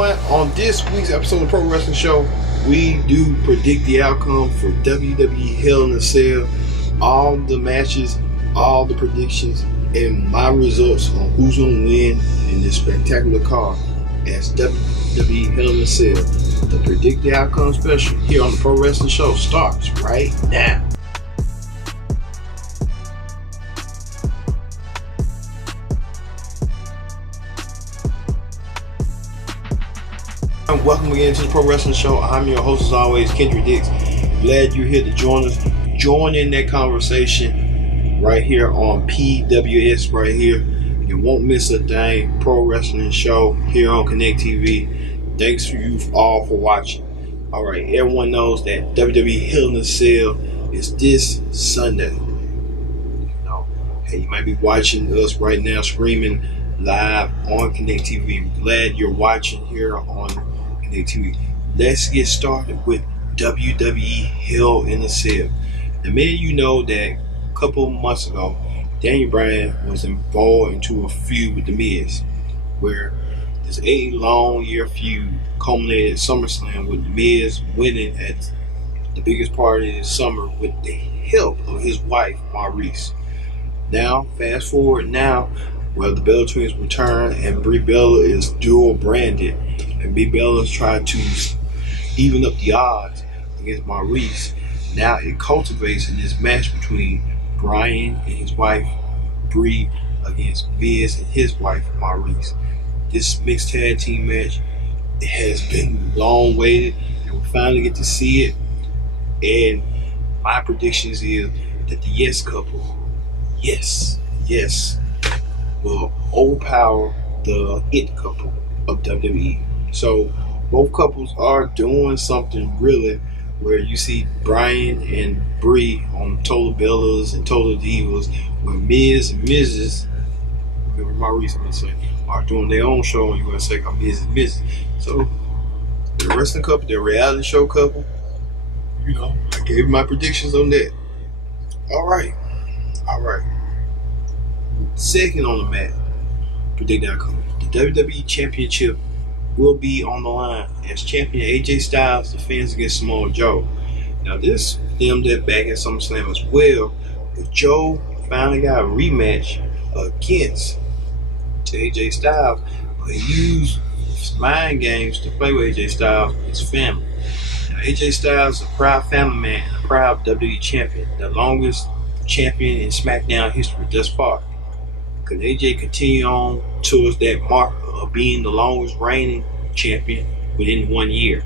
On this week's episode of Pro Wrestling Show, we do predict the outcome for WWE Hell in a Cell, all the matches, all the predictions, and my results on who's going to win in this spectacular card as WWE Hell in a Cell. The Predict the Outcome special here on the Pro Wrestling Show starts right now. Welcome again to the Pro Wrestling Show. I'm your host as always, Kendrick Dix. Glad you're here to join us. Join in that conversation right here on PWS right here. You won't miss a thing. Pro Wrestling Show here on Connect TV. Thanks for you all for watching. Alright, everyone knows that WWE Hell in a Cell is this Sunday. You might be watching us right now streaming live on Connect TV. I'm glad you're watching here on TV. Let's get started with WWE Hell in a Cell. The many of you know that a couple of months ago, Daniel Bryan was involved into a feud with The Miz, where this 8-long-year feud culminated at SummerSlam with The Miz winning at the biggest party this summer with the help of his wife, Maurice. Now, fast forward now, well, the Bella Twins return and Brie Bella is dual branded. And Brie Bella's trying to even up the odds against Maurice. Now it cultivates in this match between Bryan and his wife Brie against Miz and his wife Maurice. This mixed tag team match, it has been long waited, and we finally get to see it. And my predictions is that the Yes couple, yes, will overpower the It couple of WWE. So both couples are doing something really where you see Bryan and Brie on Total Bellas and Total Divas, where Miz and Mrs. Remember Maurice, I'm gonna say, are doing their own show, and you're gonna say Miz and Mrs. So the wrestling couple, the reality show couple, I gave my predictions on that. All right. Second on the mat, predict the outcome. The WWE Championship will be on the line as champion AJ Styles defends against Samoa Joe. Now this stemmed that back at SummerSlam as well, but Joe finally got a rematch against AJ Styles, but he used mind games to play with AJ Styles with his family. Now AJ Styles is a proud family man, a proud WWE champion, the longest champion in SmackDown history thus far. Could AJ continue on towards that mark of being the longest reigning champion within 1 year?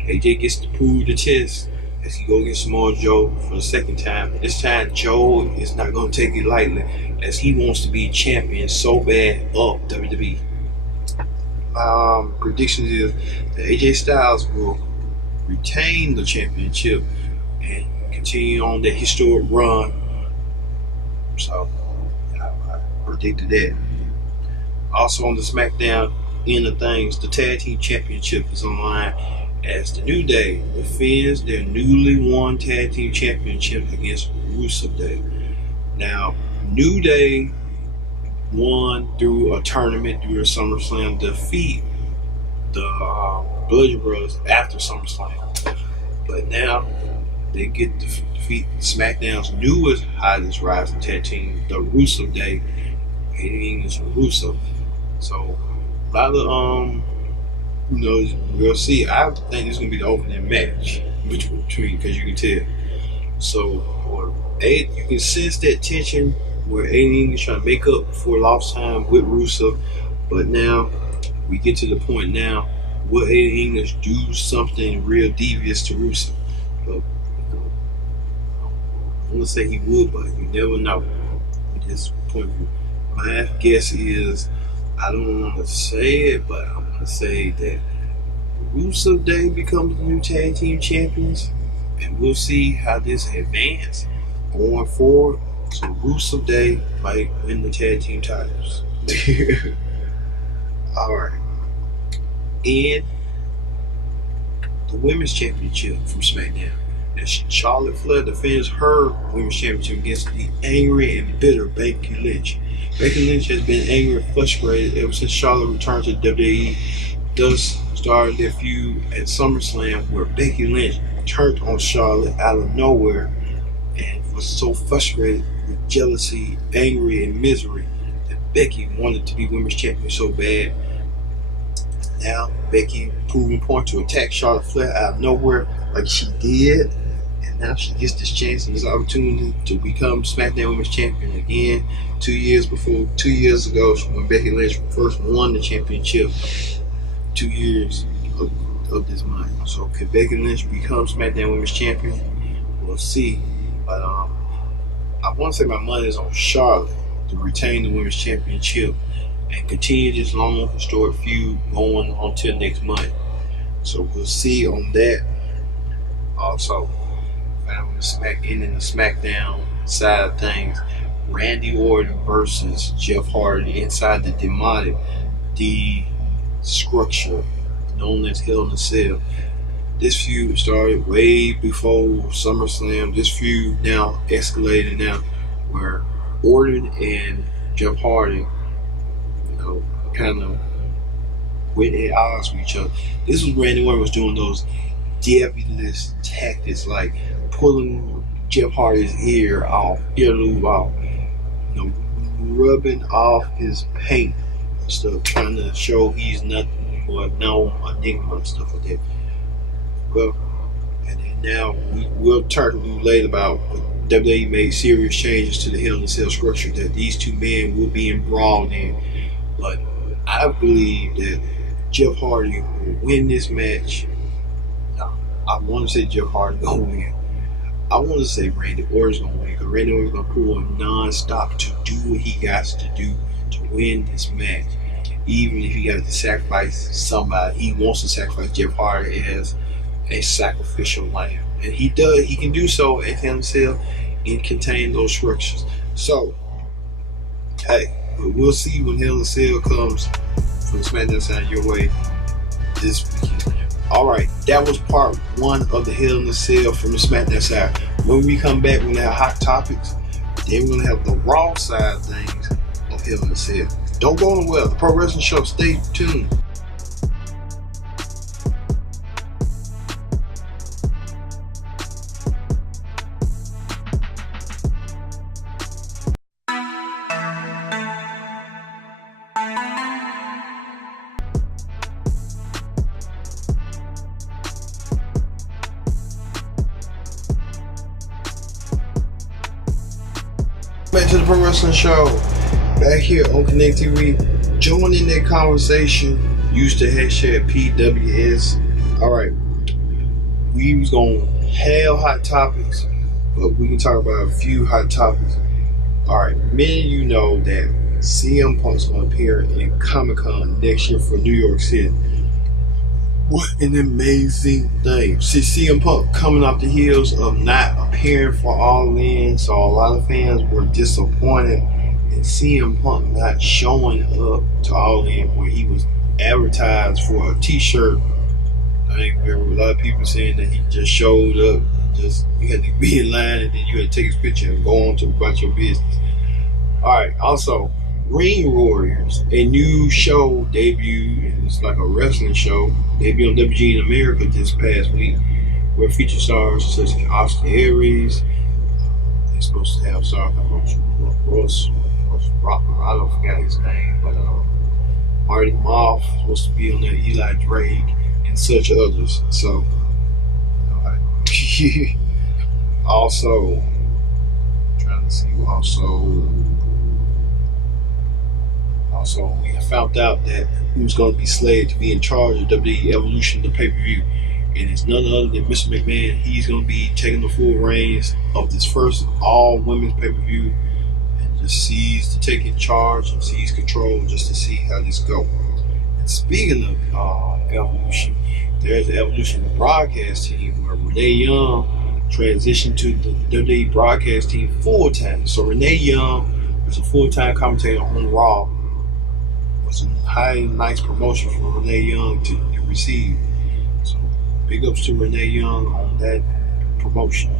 AJ gets to prove the test as he goes against Samoa Joe for the second time. This time Joe is not going to take it lightly as he wants to be champion so bad of WWE. Predictions is that AJ Styles will retain the championship and continue on that historic run. So I predicted that. Also on the SmackDown end of things, the Tag Team Championship is on the line as the New Day defends their newly won Tag Team Championship against Rusev Day. Now, New Day won through a tournament through the SummerSlam defeat the Bludgeon Brothers after SummerSlam. But now they get to defeat SmackDown's newest highest rising tag team, the Rusev Day, hitting is Rusev. So a lot of we'll see. I think it's gonna be the opening match between, because you can tell. So you can sense that tension where Aiden is trying to make up for lost time with Rusev, but now we get to the point now will Aiden English do something real devious to Rusev? But I'm gonna say he would, but you never know at this point of view. My guess is, I don't want to say it, but I'm going to say that Rusev Day becomes the new tag team champions, and we'll see how this advances going forward. So Rusev Day might win the tag team titles. Alright. And the women's championship from SmackDown, as Charlotte Flair defends her women's championship against the angry and bitter Becky Lynch. Becky Lynch has been angry and frustrated ever since Charlotte returned to WWE thus started their feud at SummerSlam, where Becky Lynch turned on Charlotte out of nowhere and was so frustrated with jealousy, angry, and misery that Becky wanted to be women's champion so bad. Now Becky proving point to attack Charlotte Flair out of nowhere like she did, and now she gets this chance and this opportunity to become SmackDown Women's Champion again. 2 years ago, when Becky Lynch first won the championship. 2 years of this month. So could Becky Lynch become SmackDown Women's Champion? We'll see. But I want to say my money is on Charlotte to retain the Women's Championship and continue this long historic feud going on till next month. So we'll see on that. Also, found the SmackDown side of things, Randy Orton versus Jeff Hardy inside the demonic structure known as Hell in a Cell. This feud started way before SummerSlam. This feud now escalated now, where Orton and Jeff Hardy, kind of went at odds with each other. This was Randy Orton was doing those devilish tactics, like pulling Jeff Hardy's earlobe off, rubbing off his paint and stuff, trying to show he's nothing but no enigma and stuff like that. Well, and then now we'll talk a little later about when WWE made serious changes to the Hell in a Cell structure that these two men will be embroiled in. But I believe that Jeff Hardy will win this match. No, I want to say Jeff Hardy gonna win. I want to say Randy Orton's gonna win, because Randy Orton's gonna pull him non-stop to do what he got to do to win this match. Even if he got to sacrifice somebody, he wants to sacrifice Jeff Hardy as a sacrificial lamb, and he does. He can do so at Hell in a Cell and contain those structures. So, hey, we'll see when Hell in a Cell comes from the SmackDown side your way this weekend. Alright, that was part 1 of the Hell in a Cell from the SmackDown side. When we come back, we're going to have hot topics. Then we're going to have the Raw side of things of Hell in a Cell. Don't go anywhere. The Pro Wrestling Show. Stay tuned. Back to the Pro Wrestling Show. Back here on Connect TV. Join in that conversation. Use the hashtag PWS. Alright. We was gonna have hot topics, but we can talk about a few hot topics. Alright, many of you know that CM Punk's gonna appear in Comic-Con next year for New York City. What an amazing thing. See, CM Punk coming off the heels of not appearing for All In, so a lot of fans were disappointed in CM Punk not showing up to All In, where he was advertised for a t-shirt. I think there were a lot of people saying that he just showed up, just you had to be in line and then you had to take his picture and go on to about your business. Alright, also, Ring Warriors, a new show debuted, and it's like a wrestling show, debuted on WG in America this past week, where feature stars such as Oscar Aries. They're supposed to have stars like Ross I don't forget his name, but Marty Moth supposed to be on there, Eli Drake, and such others. So, also, trying to see Also, we found out that who's going to be slated to be in charge of WWE Evolution, the pay-per-view. And it's none other than Mr. McMahon. He's going to be taking the full reins of this first all-women's pay-per-view and just sees to take in charge and seize control just to see how this goes. And speaking of Evolution, there's the Evolution broadcast team where Renee Young transitioned to the WWE broadcast team full-time. So Renee Young was a full-time commentator on Raw. Was a nice promotion for Renee Young to receive. So big ups to Renee Young on that promotion.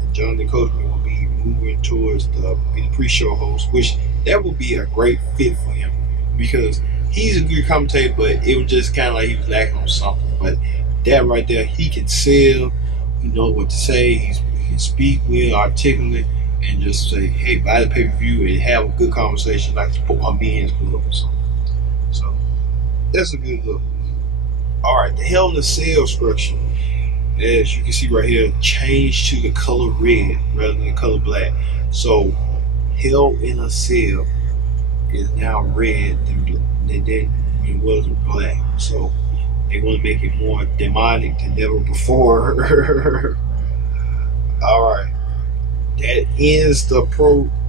And Jonathan Coachman will be moving towards the pre-show host, which that would be a great fit for him, because he's a good commentator, but it was just kind of like he was lacking on something. But that right there, he can sell. He knows what to say. He can speak well, articulate, and just say, "Hey, buy the pay-per-view," and have a good conversation like the men's club or something. So that's a good look. All right, the Hell in a Cell structure, as you can see right here, changed to the color red rather than the color black. So Hell in a Cell is now red than it was black. So they want to make it more demonic than ever before. All right, that ends the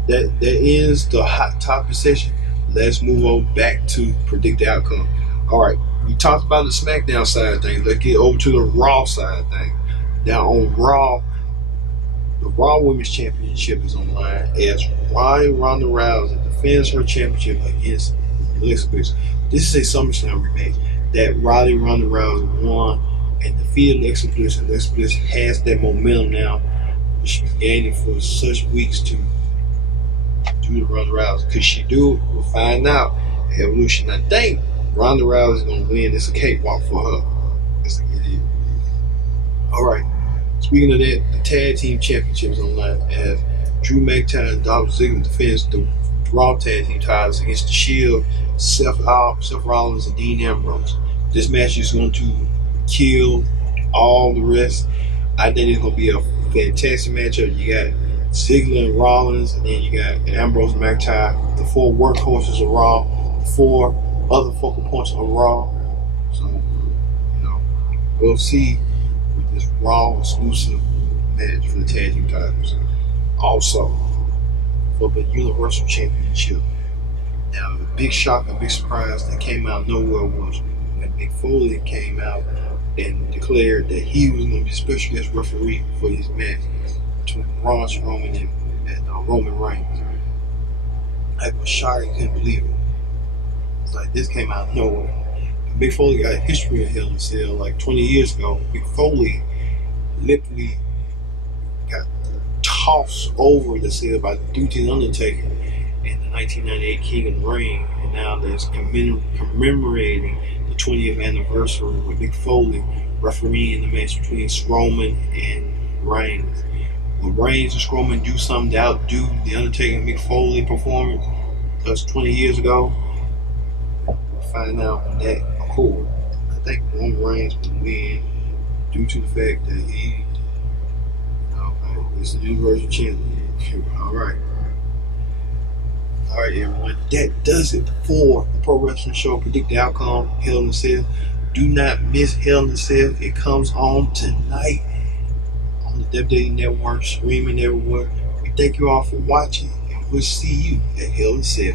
that ends the hot topic session. Let's move on back to predict the outcome. All right, we talked about the SmackDown side of things. Let's get over to the Raw side of things. Now on Raw, the Raw Women's Championship is on the line as Ronda Rousey defends her championship against Alexa Bliss. This is a SummerSlam rematch that Ronda Rousey won and defeated Alexa Bliss. And Alexa Bliss has that momentum now. She's been gaining for such weeks to do the Ronda Rousey. Could she do it? We'll find out. Evolution. I think Ronda Rousey is going to win. It's a cakewalk for her. It's like it is. All right. Speaking of that, the Tag Team Championships on the line as Drew McIntyre and Dolph Ziggler defends the Raw Tag Team titles against The Shield, Seth Rollins, and Dean Ambrose. This match is going to kill all the rest. I think it's going to be a fantastic matchup. You got Ziggler and Rollins, and then you got Ambrose and McIntyre, the four workhorses of Raw, the four other focal points of Raw. So, we'll see with this Raw exclusive match for the Tag Team titles. Also, for the Universal Championship. Now, the big shock, a big surprise that came out of nowhere was when Mick Foley came out and declared that he was going to be special guest referee for this match between Braun Strowman and Roman Reigns. I was shocked, I couldn't believe it. It's like this came out of nowhere. Mick Foley got a history of Hell in a Cell. Like 20 years ago, Mick Foley literally got tossed over the cell by the Undertaker in the 1998 King of the Ring, and now there's commemorating the 20th anniversary with Mick Foley refereeing the match between Strowman and Reigns. Will Reigns and Strowman do something to outdo the Undertaker and Mick Foley performance? Because 20 years ago, we'll find out on that accord. I think Roman Reigns will win due to the fact that he is the Universal Champion. All right, everyone. That does it for the Pro Wrestling Show. Predict the outcome. Hell in a Cell. Do not miss Hell in a Cell. It comes on tonight on the WWE Network, streaming everywhere. We thank you all for watching, and we'll see you at Hell in a Cell.